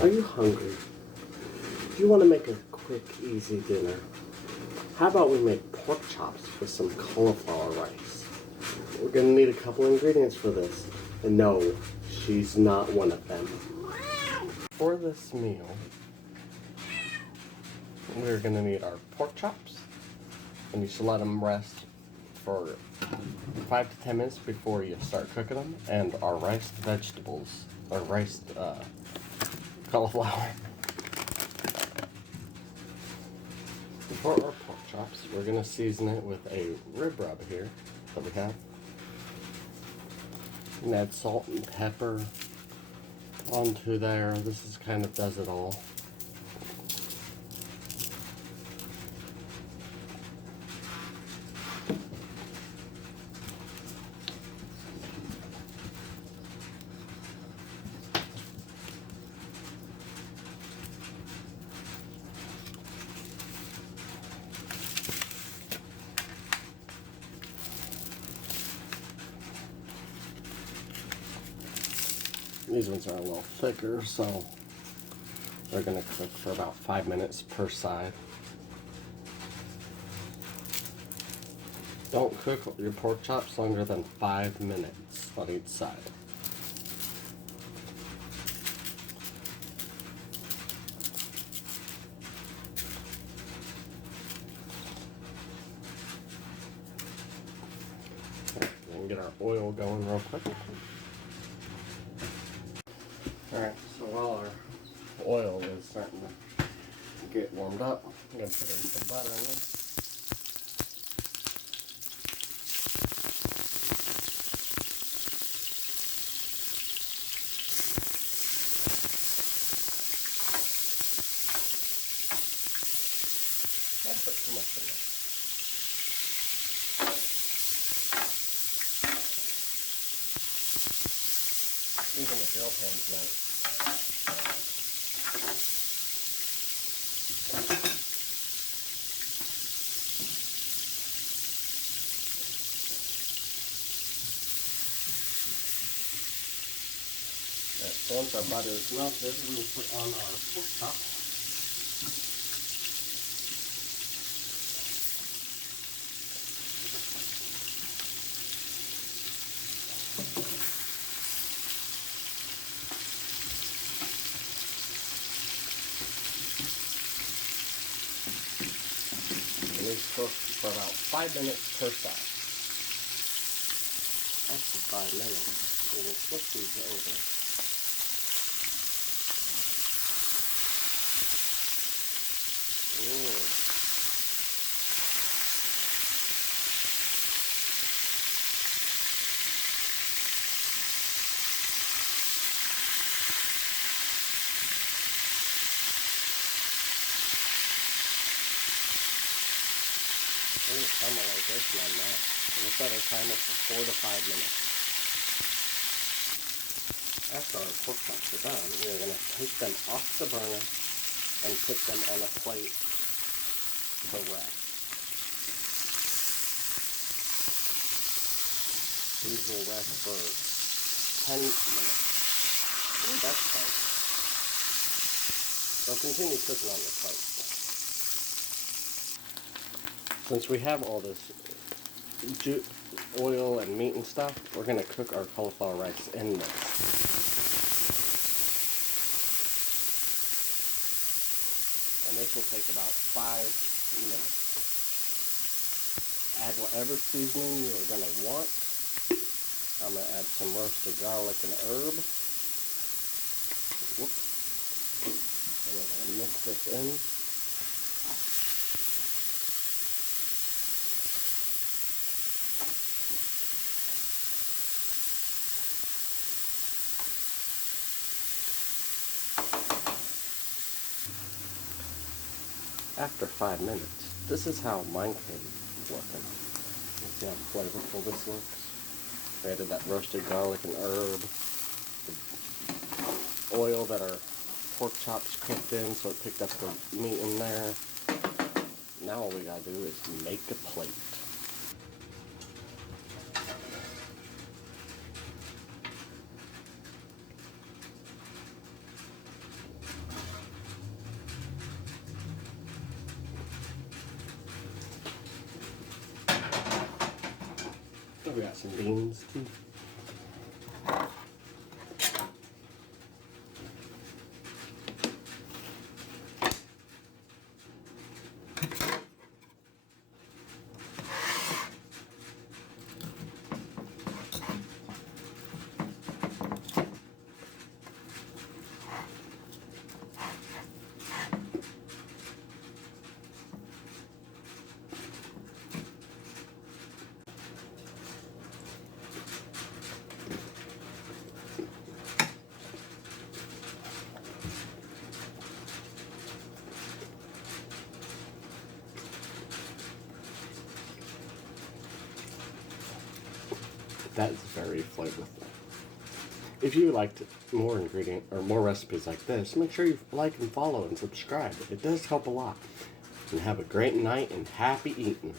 Are you hungry? Do you want to make a quick, easy dinner? How about we make pork chops with some cauliflower rice? We're gonna need a couple ingredients for this. And no, she's not one of them. For this meal, we're gonna need our pork chops, and you should let them rest for 5 to 10 minutes before you start cooking them, and our riced vegetables, or riced cauliflower. For our pork chops, we're gonna season it with a rib rub here that we have. And add salt and pepper onto there. This is kind of does it all. These ones are a little thicker, so they're gonna cook for about 5 minutes per side. Don't cook your pork chops longer than 5 minutes on each side. We can get our oil going real quick. Alright, so while our oil is starting to get warmed up, I'm going to put in some butter in there. Don't put too much in there. Even the grill pan's nice. So once our butter is melted, we will put on our pork chop. And these cook for about 5 minutes per side. After 5 minutes, we will flip these over. Caramelization on that. And we'll set our timer for 4 to 5 minutes. After our pork chops are done, we are going to take them off the burner and put them on a plate to rest. These will rest for 10 minutes. Ooh, that's tight. So continue cooking on the plate. Since we have all this oil and meat and stuff, we're going to cook our cauliflower rice in this. And this will take about 5 minutes. Add whatever seasoning you're going to want. I'm going to add some roasted garlic and herb. Whoops. And we're going to mix this in. After 5 minutes, this is how mine came working. You see how flavorful this looks? We added that roasted garlic and herb, the oil that our pork chops cooked in, so it picked up the meat in there. Now all we gotta do is make a plate. We got some beans too. That is very flavorful. If you liked more more recipes like this, make sure you like and follow and subscribe. It does help a lot. And have a great night and happy eating.